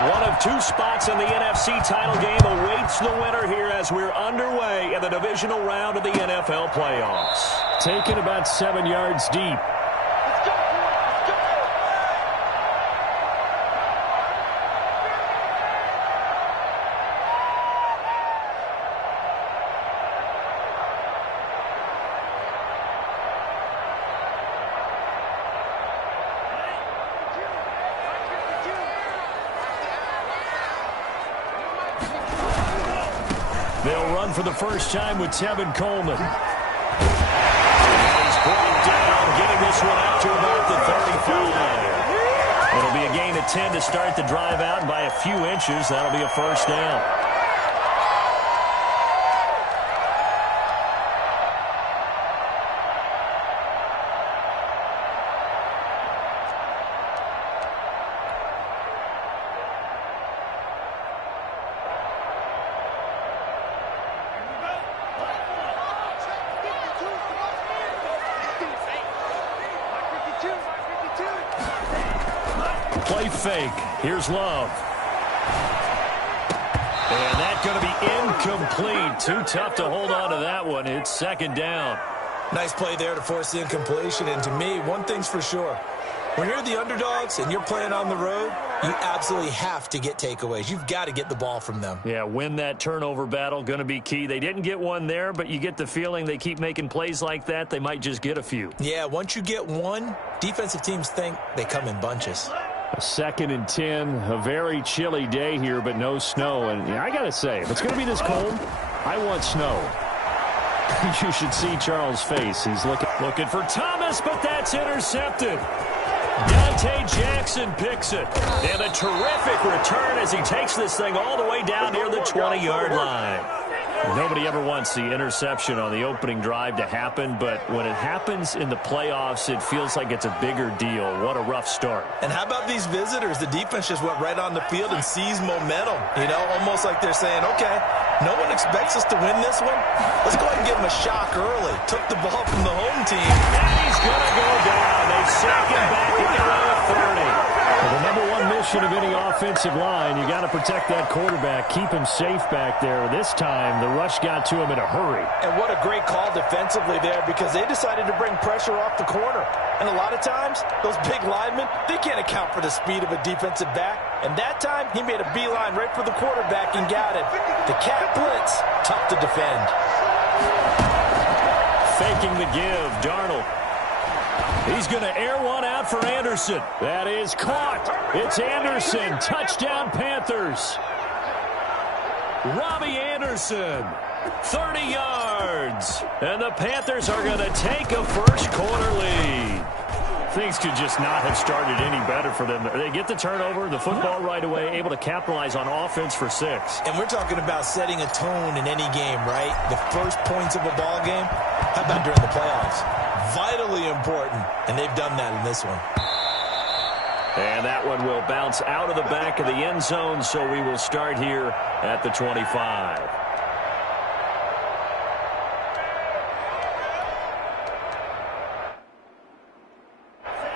One of two spots in the NFC title game awaits the winner here as we're underway in the divisional round of the NFL playoffs. Taken about 7 yards deep. They'll run for the first time with Tevin Coleman. He's brought down, getting this one out to about the 35. It'll be a gain of 10 to start the drive out, and by a few inches, that'll be a first down. Play fake. Here's Love. And that's going to be incomplete. Too tough to hold on to that one. It's second down. Nice play there to force the incompletion. And to me, one thing's for sure. When you're the underdogs and you're playing on the road, you absolutely have to get takeaways. You've got to get the ball from them. Yeah, win that turnover battle, going to be key. They didn't get one there, but you get the feeling they keep making plays like that, they might just get a few. Yeah, once you get one, defensive teams think they come in bunches. A 2nd and 10, a very chilly day here, but no snow. And I got to say, if it's going to be this cold, I want snow. You should see Charles' face. He's looking for Thomas, but that's intercepted. Dante Jackson picks it. And a terrific return as he takes this thing all the way down near the 20-yard line. Nobody ever wants the interception on the opening drive to happen, but when it happens in the playoffs, it feels like it's a bigger deal. What a rough start. And how about these visitors? The defense just went right on the field and seized momentum. You know, almost like they're saying, okay, no one expects us to win this one. Let's go ahead and give them a shock early. Took the ball from the home team. And he's going to go down. They sack him back at the 30. Well, the number one mission of any offensive line, you got to protect that quarterback, keep him safe back there. This time, the rush got to him in a hurry. And what a great call defensively there, because they decided to bring pressure off the corner. And a lot of times, those big linemen, they can't account for the speed of a defensive back. And that time, he made a beeline right for the quarterback and got it. The cat blitz, tough to defend. Faking the give, Darnold. He's going to air one out for Anderson. That is caught. It's Anderson. Touchdown, Panthers. Robbie Anderson, 30 yards. And the Panthers are going to take a first-quarter lead. Things could just not have started any better for them. They get the turnover, the football right away, able to capitalize on offense for 6. And we're talking about setting a tone in any game, right? The first points of a ball game. How about during the playoffs? Vitally important, and they've done that in this one. And that one will bounce out of the back of the end zone, so we will start here at the 25.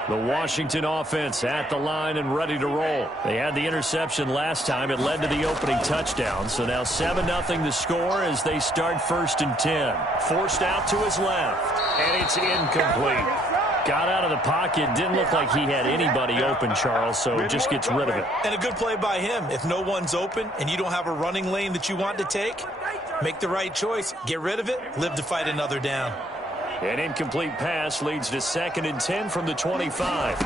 The Washington offense at the line and ready to roll. They had the interception last time. It led to the opening touchdown. So now 7-0 the score as they start 1st and 10. Forced out to his left. And it's incomplete. Got out of the pocket. Didn't look like he had anybody open, Charles, so just gets rid of it. And a good play by him. If no one's open and you don't have a running lane that you want to take, make the right choice. Get rid of it. Live to fight another down. An incomplete pass leads to 2nd and 10 from the 25.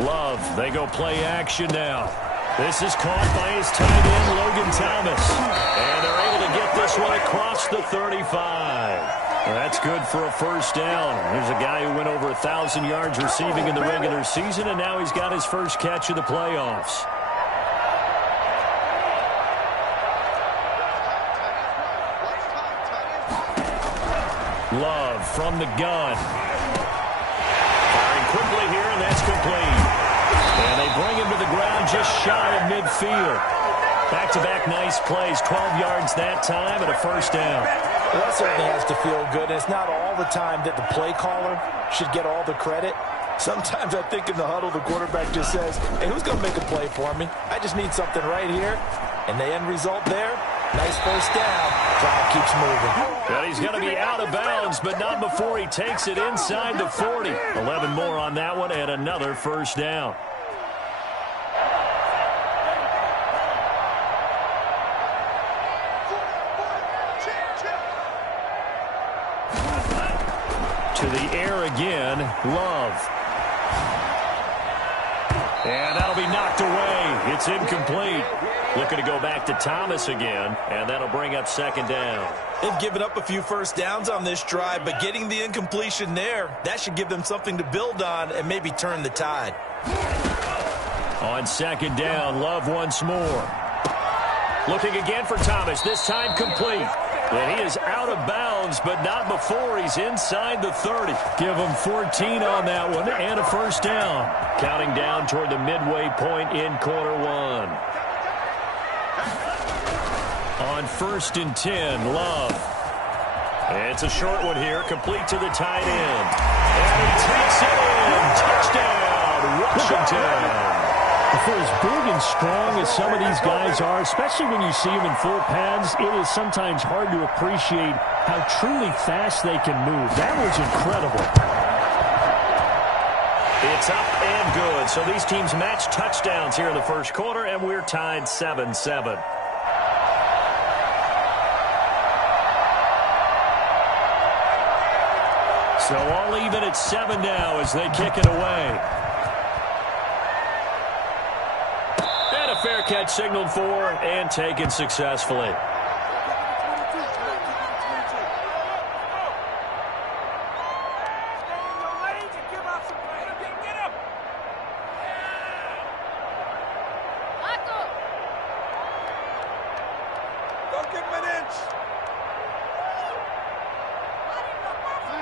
Love, they go play action now. This is caught by his tight end, Logan Thomas. And they're able to get this one across the 35. Well, that's good for a first down. Here's a guy who went over 1,000 yards receiving in the regular season, and now he's got his first catch of the playoffs. Love from the gun. Firing quickly here, and that's complete. And they bring him to the ground just shy of midfield. Back-to-back nice plays, 12 yards that time and a first down. Well, that certainly has to feel good. And it's not all the time that the play caller should get all the credit. Sometimes I think in the huddle, the quarterback just says, hey, who's going to make a play for me? I just need something right here. And the end result there, nice first down. Drive keeps moving. Well, he's going to be out of bounds, but not before he takes it inside the 40. 11 more on that one and another first down. To the air again, Love. And that'll be knocked away. It's incomplete. Looking to go back to Thomas again, and that'll bring up second down. They've given up a few first downs on this drive, but getting the incompletion there, that should give them something to build on and maybe turn the tide. On second down, Love once more. Looking again for Thomas, this time complete. And he is out of bounds, but not before he's inside the 30. Give him 14 on that one and a first down. Counting down toward the midway point in quarter one. On 1st and 10, Love. It's a short one here, complete to the tight end. And he takes it in. Touchdown, Washington. For as big and strong as some of these guys are, especially when you see them in full pads, it is sometimes hard to appreciate how truly fast they can move. That was incredible. It's up and good. So these teams match touchdowns here in the first quarter, and we're tied 7-7. So all even at 7 now as they kick it away. And a fair catch signaled for and taken successfully.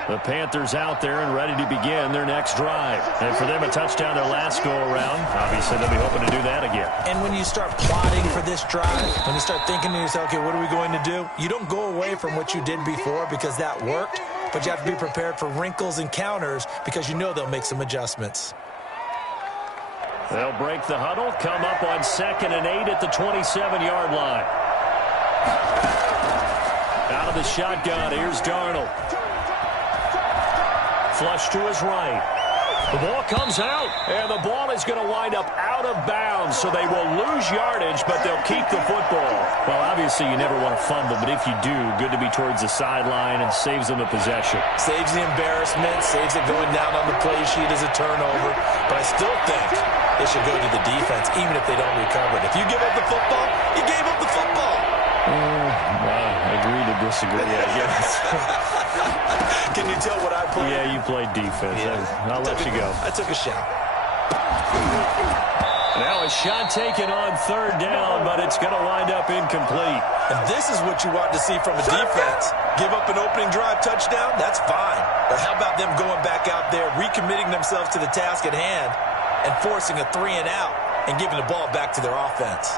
The Panthers out there and ready to begin their next drive. And for them, a touchdown their last go-around. Obviously, they'll be hoping to do that again. And when you start plotting for this drive, when you start thinking to yourself, okay, what are we going to do? You don't go away from what you did before because that worked, but you have to be prepared for wrinkles and counters because you know they'll make some adjustments. They'll break the huddle, come up on 2nd and 8 at the 27-yard line. Out of the shotgun, here's Darnold. Flush to his right. The ball comes out, and the ball is going to wind up out of bounds, so they will lose yardage, but they'll keep the football. Well, obviously, you never want to fumble, but if you do, good to be towards the sideline and saves them a possession. Saves the embarrassment, saves it going down on the play sheet as a turnover, but I still think they should go to the defense, even if they don't recover it. If you give up the football, you gave up the football. I agree to disagree, I guess. Can you tell what I played? Yeah, you played defense. Yeah. I'll let you go. I took a shot. Now a shot taken on 3rd down, but it's going to wind up incomplete. And this is what you want to see from a defense. Give up an opening drive touchdown, that's fine. But how about them going back out there, recommitting themselves to the task at hand, and forcing a 3-and-out and giving the ball back to their offense?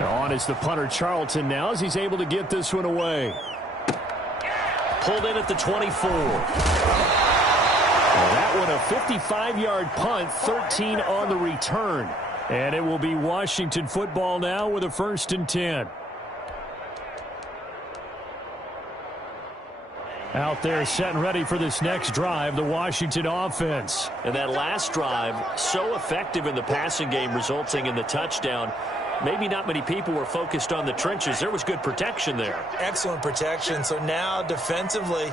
On is the punter Charlton now as he's able to get this one away. Pulled in at the 24. That one a 55-yard punt, 13 on the return. And it will be Washington football now with a 1st and 10. Out there set and ready for this next drive, the Washington offense. And that last drive, so effective in the passing game, resulting in the touchdown. Maybe not many people were focused on the trenches. There was good protection there. Excellent protection. So now defensively,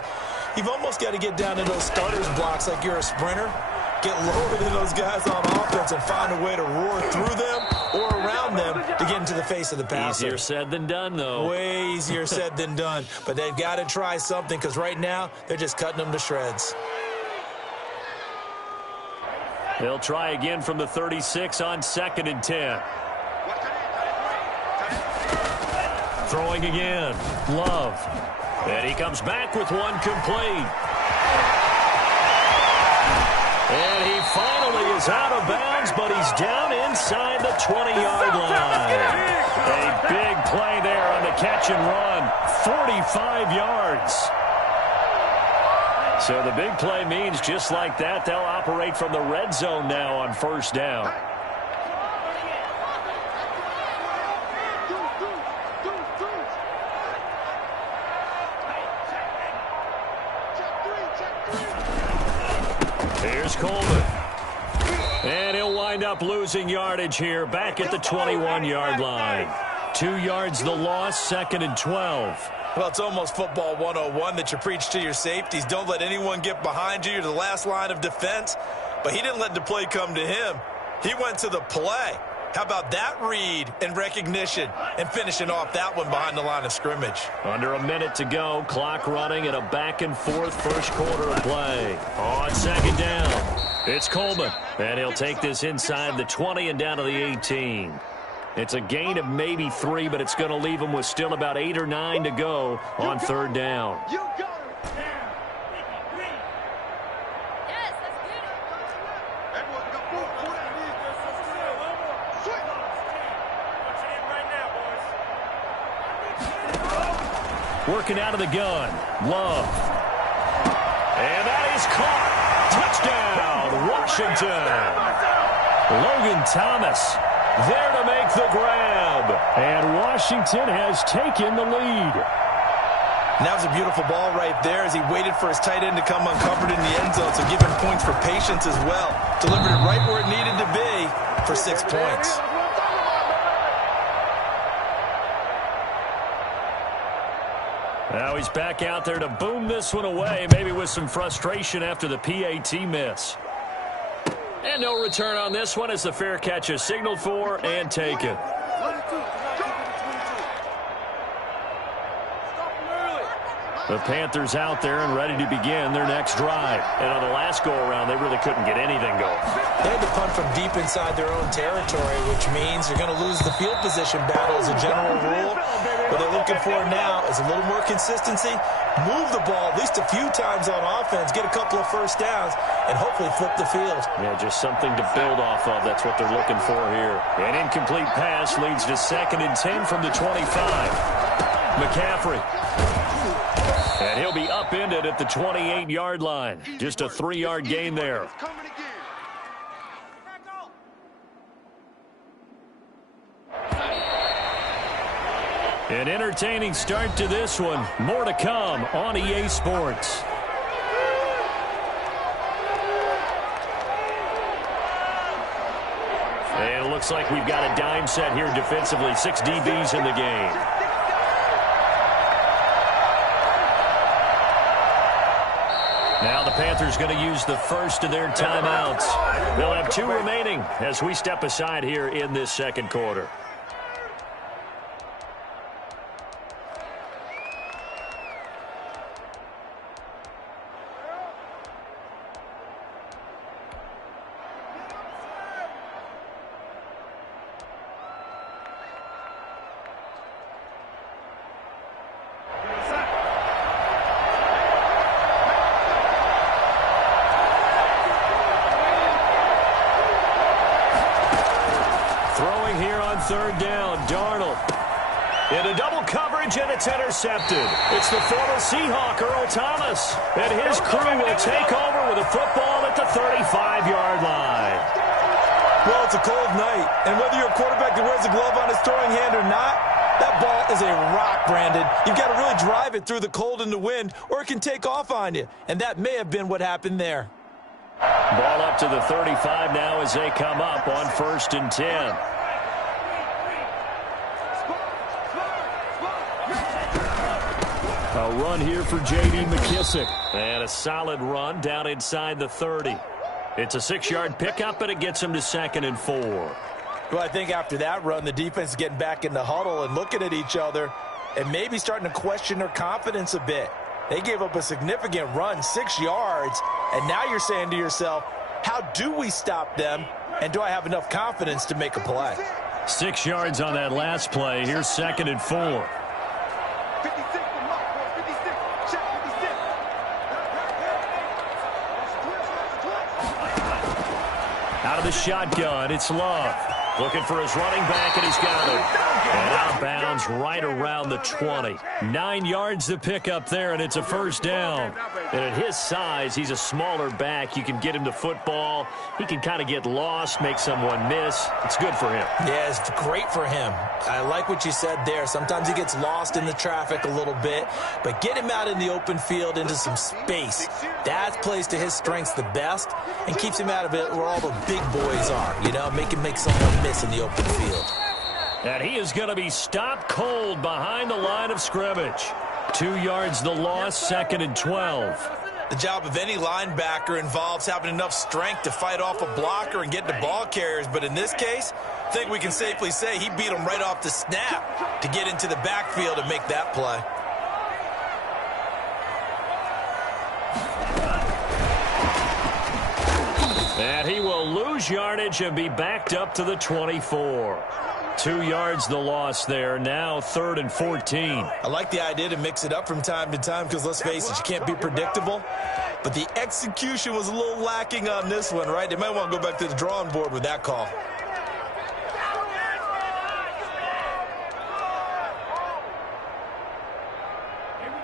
you've almost got to get down to those starters blocks like you're a sprinter. Get lower than those guys on offense and find a way to roar through them or around them to get into the face of the passer. Easier said than done, though. Way easier said than done. But they've got to try something because right now they're just cutting them to shreds. They'll try again from the 36 on 2nd and 10. Throwing again, Love. And he comes back with one complete. And he finally is out of bounds, but he's down inside the 20-yard line. A big play there on the catch and run. 45 yards. So the big play means just like that, they'll operate from the red zone now on first down. Here's Coleman. And he'll wind up losing yardage here back at the 21-yard line. 2 yards the loss, 2nd and 12. Well, it's almost football 101 that you preach to your safeties. Don't let anyone get behind you. You're the last line of defense. But he didn't let the play come to him. He went to the play. How about that read and recognition and finishing off that one behind the line of scrimmage? Under a minute to go. Clock running at a back-and-forth first quarter of play. On 2nd down, it's Coleman. And he'll take this inside the 20 and down to the 18. It's a gain of maybe 3, but it's going to leave him with still about 8 or 9 to go on 3rd down. Working out of the gun. Love. And that is caught. Touchdown, Washington. Logan Thomas there to make the grab. And Washington has taken the lead. And that was a beautiful ball right there as he waited for his tight end to come uncovered in the end zone. So give him points for patience as well. Delivered it right where it needed to be for 6 points. Now he's back out there to boom this one away, maybe with some frustration after the PAT miss. And no return on this one as the fair catch is signaled for and taken. The Panthers out there and ready to begin their next drive. And on the last go-around, they really couldn't get anything going. They had to punt from deep inside their own territory, which means you're going to lose the field position battle as a general rule. What they're looking for now is a little more consistency, move the ball at least a few times on offense, get a couple of first downs, and hopefully flip the field. Yeah, just something to build off of. That's what they're looking for here. An incomplete pass leads to 2nd and 10 from the 25. McCaffrey. And he'll be upended at the 28-yard line. Just a 3-yard gain there. An entertaining start to this one. More to come on EA Sports. And it looks like we've got a dime set here defensively. 6 DBs in the game. Now the Panthers going to use the first of their timeouts. They'll have 2 remaining as we step aside here in this 2nd quarter. Third down, Darnold. Into double coverage, and it's intercepted. It's the former Seahawk, Earl Thomas. And his crew will take over with a football at the 35-yard line. Well, it's a cold night, and whether you're a quarterback that wears a glove on his throwing hand or not, that ball is a rock, Brandon. You've got to really drive it through the cold and the wind, or it can take off on you. And that may have been what happened there. Ball up to the 35 now as they come up on 1st and 10. A run here for J.D. McKissick. And a solid run down inside the 30. It's a 6-yard pickup, but it gets him to 2nd and 4. Well, I think after that run, the defense is getting back in the huddle and looking at each other and maybe starting to question their confidence a bit. They gave up a significant run, 6 yards, and now you're saying to yourself, how do we stop them, and do I have enough confidence to make a play? 6 yards on that last play. Here's 2nd and 4. Out of the shotgun, it's Love. Looking for his running back, and he's got it. And out of bounds right around the 20. 9 yards to pick up there, and it's a first down. And at his size, he's a smaller back. You can get him to football. He can kind of get lost, make someone miss. It's good for him. Yeah, it's great for him. I like what you said there. Sometimes he gets lost in the traffic a little bit, but get him out in the open field into some space. That plays to his strengths the best and keeps him out of it where all the big boys are, you know, make him make someone miss in the open field. And he is going to be stopped cold behind the line of scrimmage. 2 yards the loss, 2nd and 12. The job of any linebacker involves having enough strength to fight off a blocker and get to ball carriers. But in this case, I think we can safely say he beat him right off the snap to get into the backfield and make that play. And he will lose yardage and be backed up to the 24. 2 yards the loss there. Now 3rd and 14. I like the idea to mix it up from time to time because, let's face it, you can't be predictable. But the execution was a little lacking on this one, right? They might want to go back to the drawing board with that call.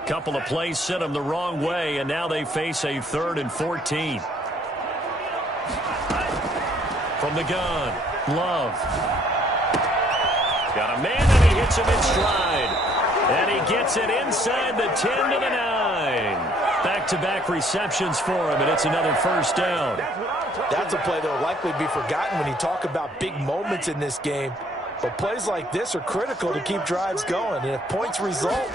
Couple of plays sent them the wrong way, and now they face a 3rd and 14. From the gun, Love. Got a man, and he hits him in stride. And he gets it inside the 10 to the 9. Back-to-back receptions for him, and it's another first down. That's a play that will likely be forgotten when you talk about big moments in this game. But plays like this are critical to keep drives going. And if points result,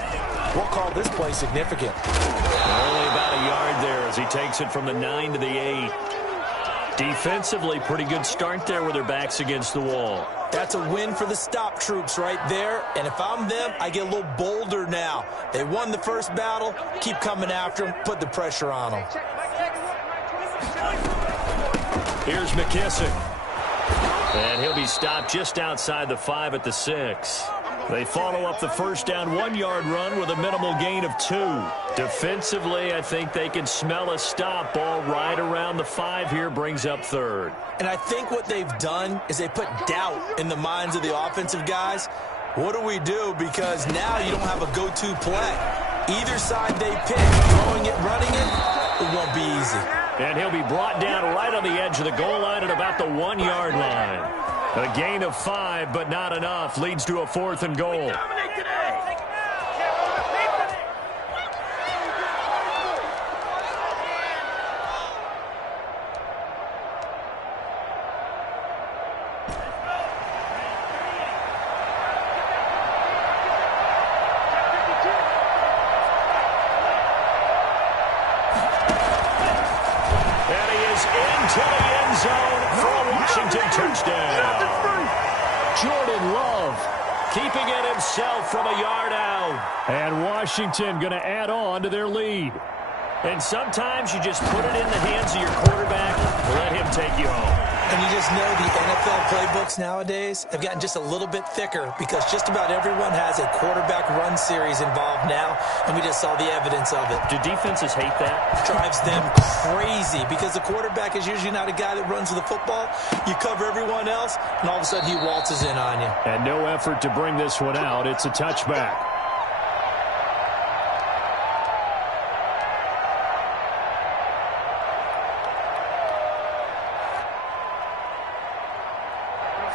we'll call this play significant. Only about a yard there as he takes it from the 9 to the 8. Defensively, pretty good start there with their backs against the wall. That's a win for the stop troops right there. And if I'm them, I get a little bolder now. They won the first battle. Keep coming after them. Put the pressure on them. Here's McKissick. And he'll be stopped just outside the 5 at the 6. They follow up the first down 1-yard run with a minimal gain of 2. Defensively, I think they can smell a stop. Ball right around the 5 here, brings up 3rd. And I think what they've done is they put doubt in the minds of the offensive guys. What do we do? Because now you don't have a go-to play. Either side they pick, throwing it, running it won't be easy. And he'll be brought down right on the edge of the goal line at about the 1-yard line. A gain of 5, but not enough. Leads to a 4th and goal. And he is into the end zone for a Washington touchdown. Jordan Love keeping it himself from a yard out. And Washington going to add on to their lead. And sometimes you just put it in the hands of your quarterback, let him take you home. And you just know the NFL playbooks nowadays have gotten just a little bit thicker because just about everyone has a quarterback run series involved now, and we just saw the evidence of it. Do defenses hate that? Drives them crazy because the quarterback is usually not a guy that runs the football. You cover everyone else, and all of a sudden he waltzes in on you. And no effort to bring this one out. It's a touchback.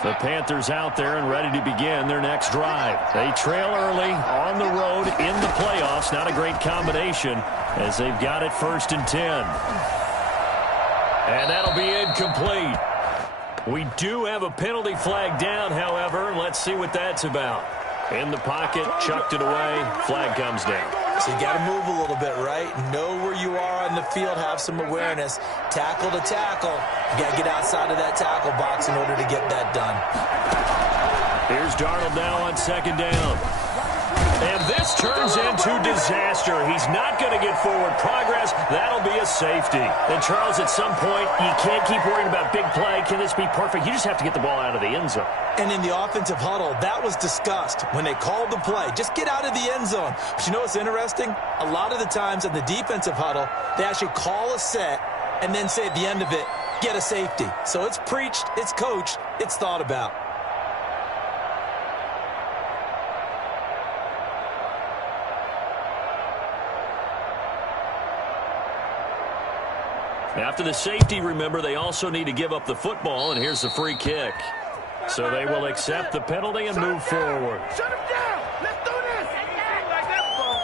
The Panthers out there and ready to begin their next drive. They trail early on the road in the playoffs. Not a great combination as they've got it 1st and 10. And that'll be incomplete. We do have a penalty flag down, however. Let's see what that's about. In the pocket, chucked it away. Flag comes down. So you got to move a little bit, right? Know where you are on the field, have some awareness. Tackle to tackle. You got to get outside of that tackle box in order to get that done. Here's Darnold now on 2nd down. And this turns into disaster. He's not going to get forward progress. That'll be a safety. And, Charles, at some point, you can't keep worrying about big play. Can this be perfect? You just have to get the ball out of the end zone. And in the offensive huddle, that was discussed when they called the play. Just get out of the end zone. But you know what's interesting? A lot of the times in the defensive huddle, they actually call a set and then say at the end of it, get a safety. So it's preached, it's coached, it's thought about. After the safety, remember, they also need to give up the football, and here's the free kick. So they will accept the penalty and move forward. Shut him down. Let's do this. Like that, bro.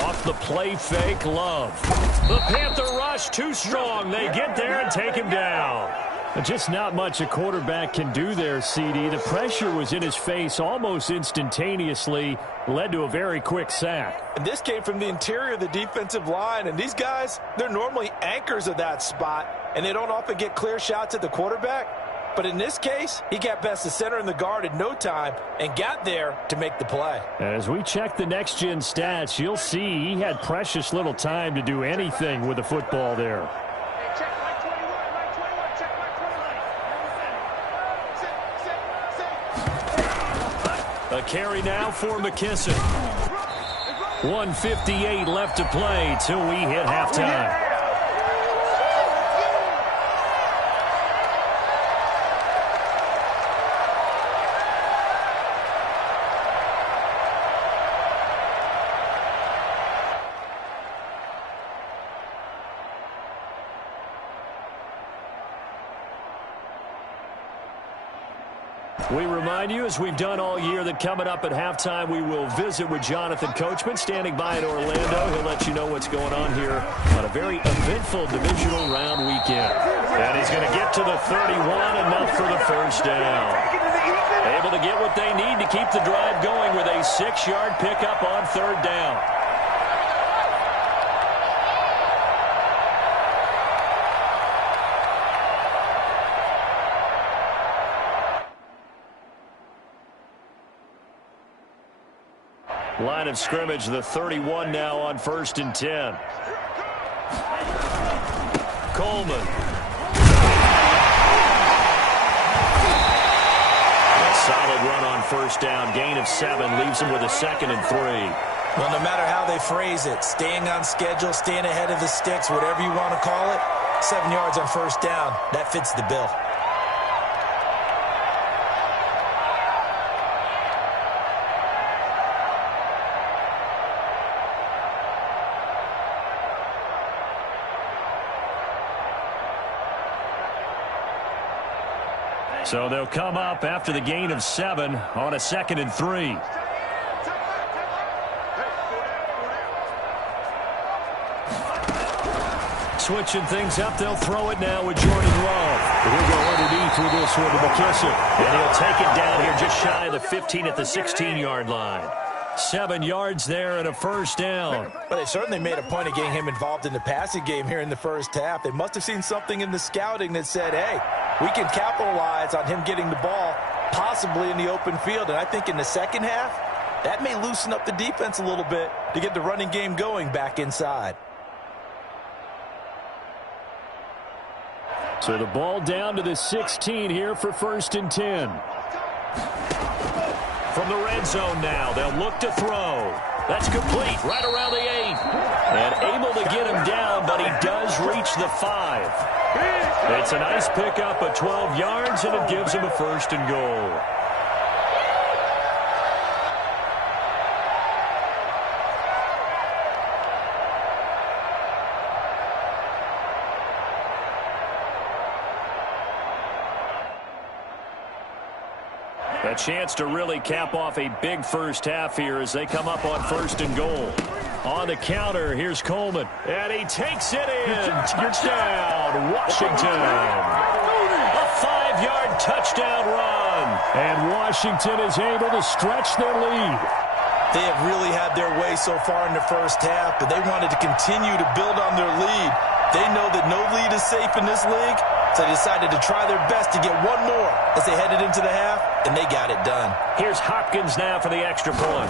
Off the play fake, Love. The Panther rush, too strong. They get there and take him down. Just not much a quarterback can do there, CD. The pressure was in his face almost instantaneously, led to a very quick sack. And this came from the interior of the defensive line, and these guys, they're normally anchors of that spot, and they don't often get clear shots at the quarterback. But in this case, he got past the center and the guard in no time and got there to make the play. As we check the next-gen stats, you'll see he had precious little time to do anything with the football there. Hey, check my 21, my 21, check my 21. A carry now for McKissick. 1:58 left to play till we hit halftime. We remind you, as we've done all year, that coming up at halftime, we will visit with Jonathan Coachman, standing by in Orlando. He'll let you know what's going on here on a very eventful divisional round weekend. And he's going to get to the 31, enough for the first down. Able to get what they need to keep the drive going with a 6-yard pickup on third down. Line of scrimmage, the 31 now on 1st and 10. Coleman. A solid run on first down. Gain of 7 leaves him with a 2nd and 3. Well, no matter how they phrase it, staying on schedule, staying ahead of the sticks, whatever you want to call it, 7 yards on first down, that fits the bill. So they'll come up after the gain of 7 on a 2nd and 3. Switching things up, they'll throw it now with Jordan Love. He'll go underneath with this one to McKissick. And he'll take it down here just shy of the 15 at the 16-yard line. 7 yards there and a first down. But they certainly made a point of getting him involved in the passing game here in the first half. They must have seen something in the scouting that said, hey, we can capitalize on him getting the ball possibly in the open field. And I think in the second half, that may loosen up the defense a little bit to get the running game going back inside. So the ball down to the 16 here for 1st and 10. From the red zone now, they'll look to throw. That's complete right around the 8. And able to get him down, but he does reach the 5. It's a nice pickup of 12 yards, and it gives him a 1st and goal. A chance to really cap off a big first half here as they come up on 1st and goal. On the counter, here's Coleman. And he takes it in. Touchdown, Washington. A 5-yard touchdown run. And Washington is able to stretch their lead. They have really had their way so far in the first half, but they wanted to continue to build on their lead. They know that no lead is safe in this league, so they decided to try their best to get one more as they headed into the half, and they got it done. Here's Hopkins now for the extra point.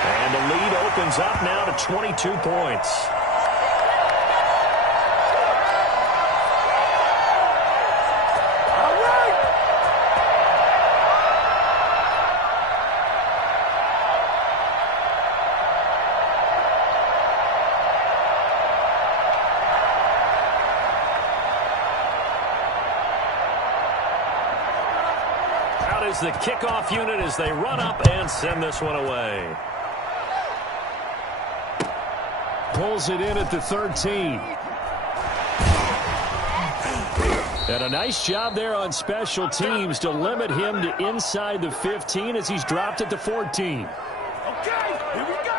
And the lead opens up now to 22 points. is the kickoff unit as they run up and send this one away. Pulls it in at the 13. And a nice job there on special teams to limit him to inside the 15 as he's dropped at the 14. Okay, here we go.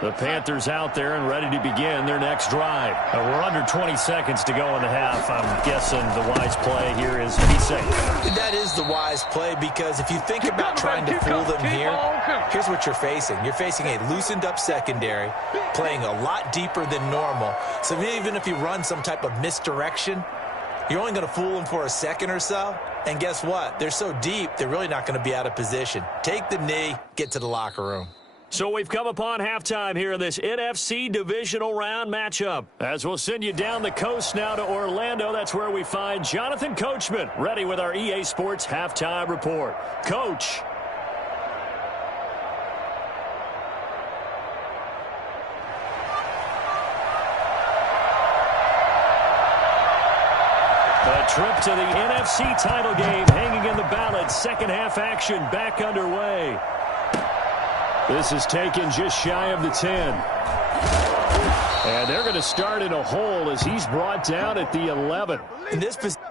The Panthers out there and ready to begin their next drive. We're under 20 seconds to go in the half. I'm guessing the wise play here is be safe. That is the wise play, because if you think about trying to fool them here, here's what you're facing. You're facing a loosened up secondary, playing a lot deeper than normal. So even if you run some type of misdirection, you're only going to fool them for a second or so. And guess what? They're so deep, they're really not going to be out of position. Take the knee, get to the locker room. So we've come upon halftime here in this NFC divisional round matchup. As we'll send you down the coast now to Orlando, that's where we find Jonathan Coachman, ready with our EA Sports halftime report. Coach. A trip to the NFC title game hanging in the balance. Second half action back underway. This is taken just shy of the 10. And they're going to start in a hole as he's brought down at the 11. In this position,